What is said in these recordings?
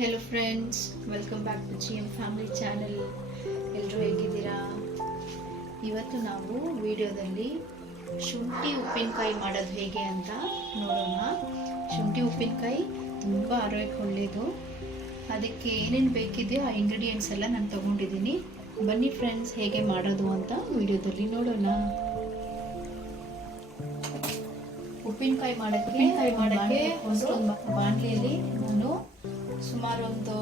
Hello friends, welcome back to GM family channel. ಎಲ್ಲರೂ ಹೇಗಿದ್ದೀರಾ? ಇವತ್ತು ನಾವು ವಿಡಿಯೋದಲ್ಲಿ ಶುಂಠಿ ಉಪ್ಪಿನಕಾಯಿ ಮಾಡೋದು ಹೇಗೆ ಅಂತ ನೋಡೋಣ. ಶುಂಠಿ ಉಪ್ಪಿನಕಾಯಿ ತುಂಬ ಆರೋಗ್ಯಕ್ಕೆ ಒಳ್ಳೆಯದು. ಅದಕ್ಕೆ ಏನೇನು ಬೇಕಿದೆಯೋ ಆ ಇಂಗ್ರೀಡಿಯೆಂಟ್ಸ್ ಎಲ್ಲ ನಾನು ತೊಗೊಂಡಿದ್ದೀನಿ. ಬನ್ನಿ ಫ್ರೆಂಡ್ಸ್, ಹೇಗೆ ಮಾಡೋದು ಅಂತ ವಿಡಿಯೋದಲ್ಲಿ ನೋಡೋಣ. ಉಪ್ಪಿನಕಾಯಿ ಮಾಡೋಕ್ಕೆ ಒಂದು ಬಾಣಲೆಯಲ್ಲಿ ನಾನು ಸುಮಾರು ಒಂದು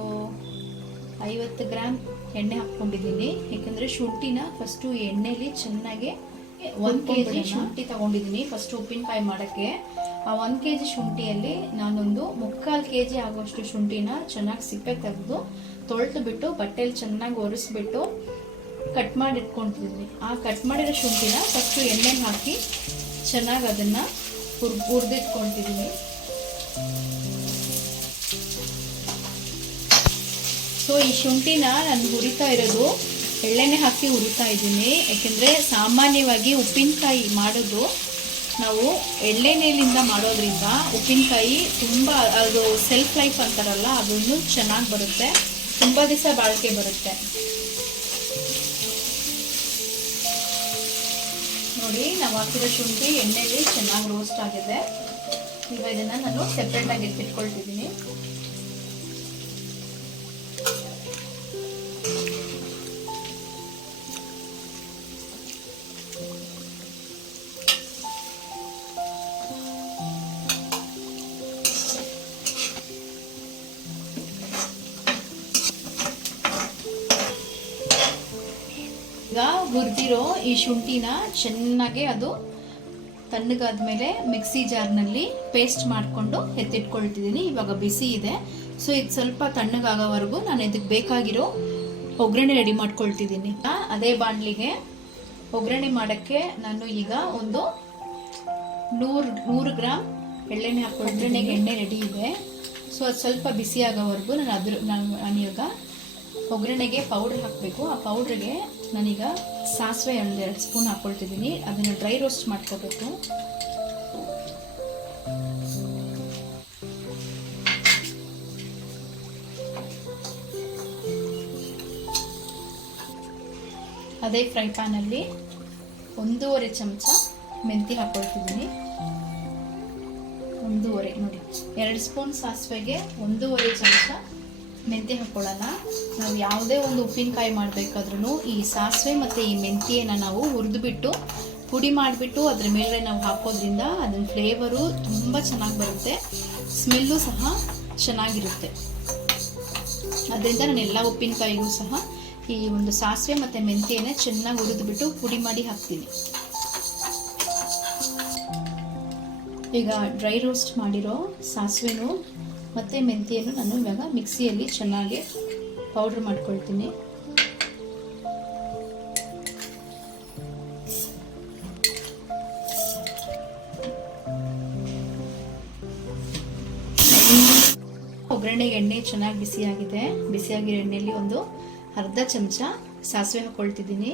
50 ಗ್ರಾಮ್ ಎಣ್ಣೆ ಹಾಕ್ಕೊಂಡಿದ್ದೀನಿ. ಯಾಕಂದರೆ ಶುಂಠಿನ ಫಸ್ಟು ಎಣ್ಣೆಲಿ ಚೆನ್ನಾಗಿ 1 kg ಶುಂಠಿ ತಗೊಂಡಿದ್ದೀನಿ ಫಸ್ಟ್ ಉಪ್ಪಿನಕಾಯಿ ಮಾಡೋಕ್ಕೆ. ಆ 1 kg ಶುಂಠಿಯಲ್ಲಿ ನಾನೊಂದು 3/4 kg ಆಗುವಷ್ಟು ಶುಂಠಿನ ಚೆನ್ನಾಗಿ ಸಿಪ್ಪೆ ತೆಗೆದು ತೊಳೆದು ಬಿಟ್ಟು ಬಟ್ಟೆಯಲ್ಲಿ ಚೆನ್ನಾಗಿ ಒರೆಸ್ಬಿಟ್ಟು ಕಟ್ ಮಾಡಿ ಇಟ್ಕೊಳ್ತಿದ್ದೀನಿ. ಆ ಕಟ್ ಮಾಡಿರೋ ಶುಂಠಿನ ಫಸ್ಟು ಎಣ್ಣೆಗೆ ಹಾಕಿ ಚೆನ್ನಾಗಿ ಅದನ್ನು ಹುರಿದಿಟ್ಕೊಳ್ತಿದ್ದೀನಿ. ಸೊ ಈ ಶುಂಠಿನ ನಾನು ಹುರಿತಾ ಇರೋದು ಎಳ್ಳೆಣ್ಣೆ ಹಾಕಿ ಹುರಿತಾ ಇದ್ದೀನಿ. ಯಾಕೆಂದರೆ ಸಾಮಾನ್ಯವಾಗಿ ಉಪ್ಪಿನಕಾಯಿ ಮಾಡೋದು ನಾವು ಎಳ್ಳೆಣ್ಣೆಯಿಂದ ಮಾಡೋದ್ರಿಂದ ಉಪ್ಪಿನಕಾಯಿ ತುಂಬ ಅದು ಸೆಲ್ಫ್ ಲೈಫ್ ಅಂತಾರಲ್ಲ, ಅದನ್ನು ಚೆನ್ನಾಗಿ ಬರುತ್ತೆ, ತುಂಬ ದಿವಸ ಬಾಳಿಕೆ ಬರುತ್ತೆ. ನೋಡಿ, ನಾವು ಹಾಕಿರೋ ಶುಂಠಿ ಎಣ್ಣೆಲಿ ಚೆನ್ನಾಗಿ ರೋಸ್ಟ್ ಆಗಿದೆ. ಈಗ ಇದನ್ನು ನಾನು ಸೆಪ್ರೇಟಾಗಿ ಎತ್ತಿಟ್ಕೊಳ್ತಿದ್ದೀನಿ. ಈಗ ಹುರಿದಿರೋ ಈ ಶುಂಠಿನ ಚೆನ್ನಾಗಿ ಅದು ತಣ್ಣಗಾದ್ಮೇಲೆ ಮಿಕ್ಸಿ ಜಾರ್ನಲ್ಲಿ ಪೇಸ್ಟ್ ಮಾಡಿಕೊಂಡು ಎತ್ತಿಟ್ಕೊಳ್ತಿದ್ದೀನಿ. ಇವಾಗ ಬಿಸಿ ಇದೆ. ಸೊ ಇದು ಸ್ವಲ್ಪ ತಣ್ಣಗಾಗೋವರೆಗೂ ನಾನು ಇದಕ್ಕೆ ಬೇಕಾಗಿರೋ ಒಗ್ಗರಣೆ ರೆಡಿ ಮಾಡ್ಕೊಳ್ತಿದ್ದೀನಿ. ಅದೇ ಬಾಣಲಿಗೆ ಒಗ್ಗರಣೆ ಮಾಡೋಕ್ಕೆ ನಾನು ಈಗ ಒಂದು 100 ಗ್ರಾಮ್ ಎಳ್ಳೆಣ್ಣೆ ಹಾಕ್ಕೊಳ್ತೀನಿ. ಎಣ್ಣೆ ರೆಡಿ ಇದೆ. ಸೊ ಅದು ಸ್ವಲ್ಪ ಬಿಸಿ ಆಗೋವರೆಗೂ ನಾನೀಗ ಒಗ್ಗರಣೆಗೆ ಪೌಡ್ರ್ ಹಾಕಬೇಕು. ಆ ಪೌಡ್ರಿಗೆ ನಾನೀಗ ಸಾಸಿವೆ 2 ಸ್ಪೂನ್ ಹಾಕ್ಕೊಳ್ತಿದ್ದೀನಿ. ಅದನ್ನು ಡ್ರೈ ರೋಸ್ಟ್ ಮಾಡ್ಕೋಬೇಕು. ಅದೇ ಫ್ರೈ ಪ್ಯಾನಲ್ಲಿ 1.5 ಚಮಚ ಮೆಂತ್ಯ ಹಾಕ್ಕೊಳ್ತಿದ್ದೀನಿ. 1.5 ನೋಡಿ, 2 ಸ್ಪೂನ್ ಸಾಸಿವೆಗೆ 1.5 ಚಮಚ ಮೆಂತ್ಯ ಹಾಕ್ಕೊಳ್ಳೋಣ. ನಾವು ಯಾವುದೇ ಒಂದು ಉಪ್ಪಿನಕಾಯಿ ಮಾಡಬೇಕಾದ್ರೂ ಈ ಸಾಸಿವೆ ಮತ್ತು ಈ ಮೆಂತ್ಯನ ನಾವು ಹುರಿದುಬಿಟ್ಟು ಪುಡಿ ಮಾಡಿಬಿಟ್ಟು ಅದ್ರ ಮೇಲೆ ನಾವು ಹಾಕೋದ್ರಿಂದ ಅದರ ಫ್ಲೇವರು ತುಂಬ ಚೆನ್ನಾಗಿ ಬರುತ್ತೆ, ಸ್ಮೆಲ್ಲು ಸಹ ಚೆನ್ನಾಗಿರುತ್ತೆ. ಅದರಿಂದ ನಾನು ಎಲ್ಲ ಉಪ್ಪಿನಕಾಯಿಗೂ ಸಹ ಈ ಒಂದು ಸಾಸಿವೆ ಮತ್ತು ಮೆಂತ್ಯನ ಚೆನ್ನಾಗಿ ಹುರಿದುಬಿಟ್ಟು ಪುಡಿ ಮಾಡಿ ಹಾಕ್ತೀನಿ. ಈಗ ಡ್ರೈ ರೋಸ್ಟ್ ಮಾಡಿರೋ ಸಾಸಿವೆನೂ ಮತ್ತು ಮೆಂತ್ಯನು ನಾನು ಇವಾಗ ಮಿಕ್ಸಿಯಲ್ಲಿ ಚೆನ್ನಾಗಿ ಪೌಡ್ರ್ ಮಾಡ್ಕೊಳ್ತೀನಿ. ಒಗ್ಗರಣೆಗೆ ಎಣ್ಣೆ ಚೆನ್ನಾಗಿ ಬಿಸಿಯಾಗಿದೆ. ಬಿಸಿಯಾಗಿರೋ ಎಣ್ಣೆಯಲ್ಲಿ ಒಂದು 1/2 ಚಮಚ ಸಾಸಿವೆ ಹಾಕ್ಕೊಳ್ತಿದ್ದೀನಿ.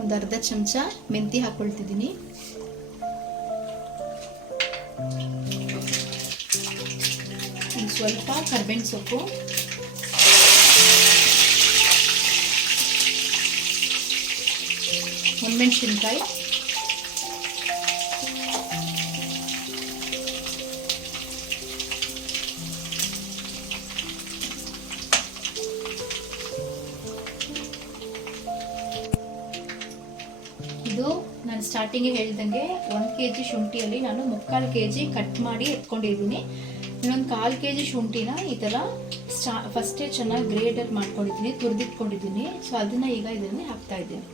ಒಂದು 1/2 ಚಮಚ ಮೆಂತ್ಯ ಹಾಕ್ಕೊಳ್ತಿದ್ದೀನಿ. ಒಂದು ಸ್ವಲ್ಪ ಕರಿಬೇವಿನ ಸೊಪ್ಪು, ಒಣಮೆಣಸಿನ್ಕಾಯಿ, ಇದು ನಾನು ಸ್ಟಾರ್ಟಿಂಗ್ ಹೇಳ್ದಂಗೆ 1 kg ಶುಂಠಿಯಲ್ಲಿ ನಾನು 3/4 kg ಕಟ್ ಮಾಡಿ ಎತ್ಕೊಂಡಿದ್ದೀನಿ. ಇನ್ನೊಂದು 1/4 kg ಶುಂಠಿನ ಈ ಥರ ಫಸ್ಟೇ ಚೆನ್ನಾಗಿ ಗ್ರೇಡರ್ ಮಾಡ್ಕೊಂಡಿದ್ದೀನಿ, ತುರಿದಿಟ್ಕೊಂಡಿದ್ದೀನಿ. ಸೊ ಅದನ್ನು ಈಗ ಇದನ್ನೇ ಹಾಕ್ತಾ ಇದ್ದೀನಿ.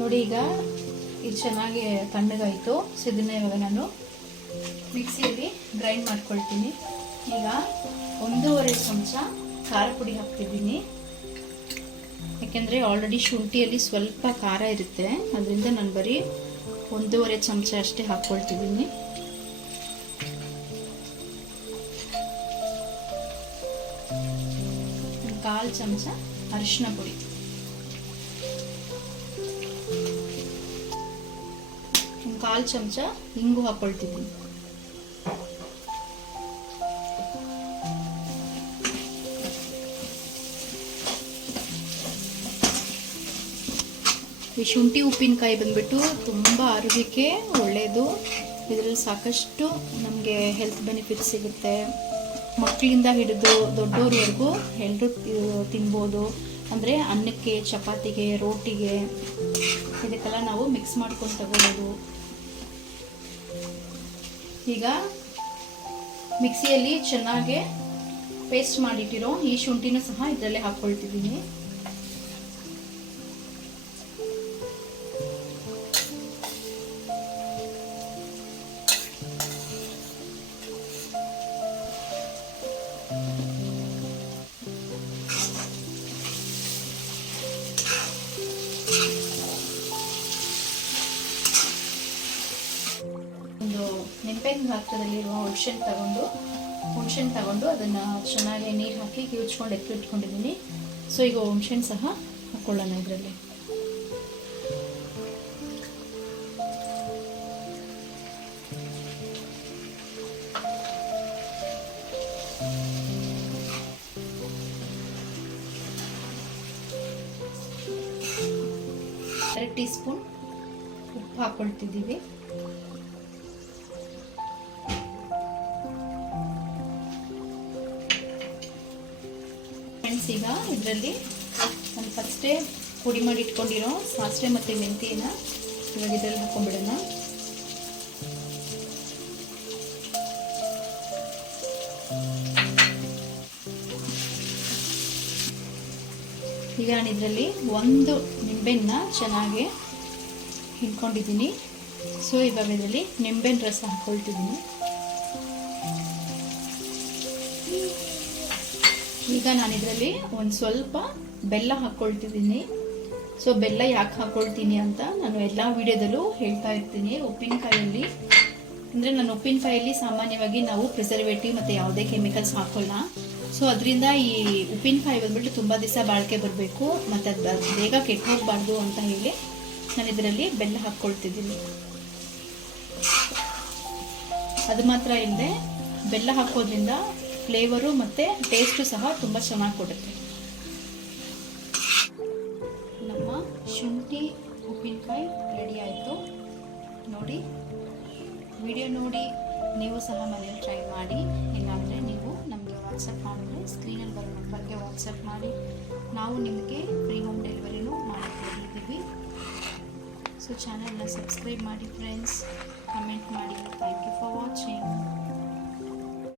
ನೋಡಿ, ಈಗ ಇದು ಚೆನ್ನಾಗಿ ತಣ್ಣಗಾಯಿತು. ಸೊ ಇದನ್ನ ಇವಾಗ ನಾನು ಮಿಕ್ಸಿಯಲ್ಲಿ ಗ್ರೈಂಡ್ ಮಾಡ್ಕೊಳ್ತೀನಿ. ಈಗ 1.5 ಚಮಚ ಖಾರ ಪುಡಿ ಹಾಕ್ತಿದ್ದೀನಿ. ಯಾಕೆಂದರೆ ಆಲ್ರೆಡಿ ಶುಂಠಿಯಲ್ಲಿ ಸ್ವಲ್ಪ ಖಾರ ಇರುತ್ತೆ, ಅದರಿಂದ ನಾನು ಬರೀ 1.5 ಚಮಚ ಅಷ್ಟೇ ಹಾಕ್ಕೊಳ್ತಿದ್ದೀನಿ. ಕಾಲು ಚಮಚ ಅರಿಶಿನ ಪುಡಿ, ಕಾಲು ಚಮಚ ಇಂಗು ಹಾಕ್ಕೊಳ್ತಿದ್ದೀನಿ. ಈ ಶುಂಠಿ ಉಪ್ಪಿನಕಾಯಿ ಬಂದ್ಬಿಟ್ಟು ತುಂಬ ಆರೋಗ್ಯಕ್ಕೆ ಒಳ್ಳೆಯದು. ಇದರಲ್ಲಿ ಸಾಕಷ್ಟು ನಮಗೆ ಹೆಲ್ತ್ ಬೆನಿಫಿಟ್ಸ್ ಸಿಗುತ್ತೆ. ಮಕ್ಕಳಿಂದ ಹಿಡಿದು ದೊಡ್ಡೋರ್ವರೆಗೂ ಎಲ್ಲರೂ ತಿನ್ಬೋದು. ಅಂದರೆ ಅನ್ನಕ್ಕೆ, ಚಪಾತಿಗೆ, ರೋಟಿಗೆ ಇದಕ್ಕೆಲ್ಲ ನಾವು ಮಿಕ್ಸ್ ಮಾಡ್ಕೊಂಡು ತಗೊಳ್ಳೋದು. ಈಗ ಮಿಕ್ಸಿಯಲ್ಲಿ ಚೆನ್ನಾಗಿ ಪೇಸ್ಟ್ ಮಾಡಿಟ್ಟಿರೋ ಈ ಶುಂಠಿನೂ ಸಹ ಇದರಲ್ಲೇ ಹಾಕ್ಕೊಳ್ತಿದ್ದೀನಿ. ಒಂದು ನಿಂಬೆಹಣ್ಣು ಗಾತ್ರದಲ್ಲಿರುವ ಹುಣಸೆಹಣ್ಣು ತಗೊಂಡು ಅದನ್ನು ಚೆನ್ನಾಗಿ ನೀರು ಹಾಕಿ ಕಿವುಚ್ಕೊಂಡು ಎತ್ತಿಟ್ಕೊಂಡಿದ್ದೀನಿ. ಸೊ ಈಗ ಹುಣಸೆಹಣ್ಣು ಸಹ ಹಾಕ್ಕೊಳ್ಳೋಣ ಇದರಲ್ಲಿ. ಅರೆ ಟೀ ಸ್ಪೂನ್ ಉಪ್ಪು ಹಾಕ್ಕೊಳ್ತಿದ್ದೀವಿ. ಫ್ರೆಂಡ್ಸ್, ಈಗ ಇದರಲ್ಲಿ ನಾನು ಫಸ್ಟೇ ಪುಡಿ ಮಾಡಿ ಇಟ್ಕೊಂಡಿರೋ ಸಾಸಿವೆ ಮತ್ತು ಮೆಂತ್ಯನ ಇವಾಗ ಇದರಲ್ಲಿ ಹಾಕೊಂಡ್ಬಿಡೋಣ. ಈಗ ನಾನು ಇದರಲ್ಲಿ 1 ನಿಂಬೆಹಣ್ಣನ್ನ ಚೆನ್ನಾಗಿ ಹಿಂಡ್ಕೊಂಡಿದ್ದೀನಿ. ಸೊ ಇವಾಗ ಇದರಲ್ಲಿ ನಿಂಬೆಹಣ್ಣು ರಸ ಹಾಕ್ಕೊಳ್ತಿದ್ದೀನಿ. ಈಗ ನಾನು ಇದರಲ್ಲಿ ಒಂದು ಸ್ವಲ್ಪ ಬೆಲ್ಲ ಹಾಕ್ಕೊಳ್ತಿದ್ದೀನಿ. ಸೊ ಬೆಲ್ಲ ಯಾಕೆ ಹಾಕ್ಕೊಳ್ತೀನಿ ಅಂತ ನಾನು ಎಲ್ಲ ವಿಡಿಯೋದಲ್ಲೂ ಹೇಳ್ತಾ ಇರ್ತೀನಿ. ಉಪ್ಪಿನಕಾಯಲ್ಲಿ ಅಂದರೆ ನಾನು ಉಪ್ಪಿನಕಾಯಲ್ಲಿ ಸಾಮಾನ್ಯವಾಗಿ ನಾವು ಪ್ರಿಸರ್ವೇಟಿವ್ ಮತ್ತು ಯಾವುದೇ ಕೆಮಿಕಲ್ಸ್ ಹಾಕೋಲ್ಲ. ಸೊ ಅದರಿಂದ ಈ ಉಪ್ಪಿನಕಾಯಿ ಬಂದ್ಬಿಟ್ಟು ತುಂಬ ದಿವಸ ಬಾಳಿಕೆ ಬರಬೇಕು ಮತ್ತು ಅದು ಬೇಗ ಕೆಟ್ಟು ಹೋಗಬಾರ್ದು ಅಂತ ಹೇಳಿ ನಾನು ಇದರಲ್ಲಿ ಬೆಲ್ಲ ಹಾಕ್ಕೊಳ್ತಿದ್ದೀನಿ. ಅದು ಮಾತ್ರ ಇಲ್ಲದೆ ಬೆಲ್ಲ ಹಾಕೋದ್ರಿಂದ ಫ್ಲೇವರು ಮತ್ತು ಟೇಸ್ಟು ಸಹ ತುಂಬ ಚೆನ್ನಾಗಿ ಕೊಡುತ್ತೆ. ನಮ್ಮ ಶುಂಠಿ ಉಪ್ಪಿನಕಾಯಿ ರೆಡಿ ಆಯಿತು ನೋಡಿ. ವಿಡಿಯೋ ನೋಡಿ ನೀವು ಸಹ ಮನೇಲಿ ಟ್ರೈ ಮಾಡಿ. ಇಲ್ಲಾಂದರೆ ನೀವು ನಮಗೆ ವಾಟ್ಸಪ್ ಮಾಡಿದ್ರೆ ಸ್ಕ್ರೀನಲ್ಲಿ ಬರೋ ನಂಬರ್ಗೆ ವಾಟ್ಸಪ್ ಮಾಡಿ, ನಾವು ನಿಮಗೆ ಫ್ರೀ ಹೋಮ್ ಡೆಲಿವರಿನೂ ಮಾಡಿಕೊಟ್ಟಿದ್ದೀವಿ. ಸೊ ಚಾನಲ್ನ ಸಬ್ಸ್ಕ್ರೈಬ್ ಮಾಡಿ ಫ್ರೆಂಡ್ಸ್, ಕಮೆಂಟ್ ಮಾಡಿ. Thank you for watching.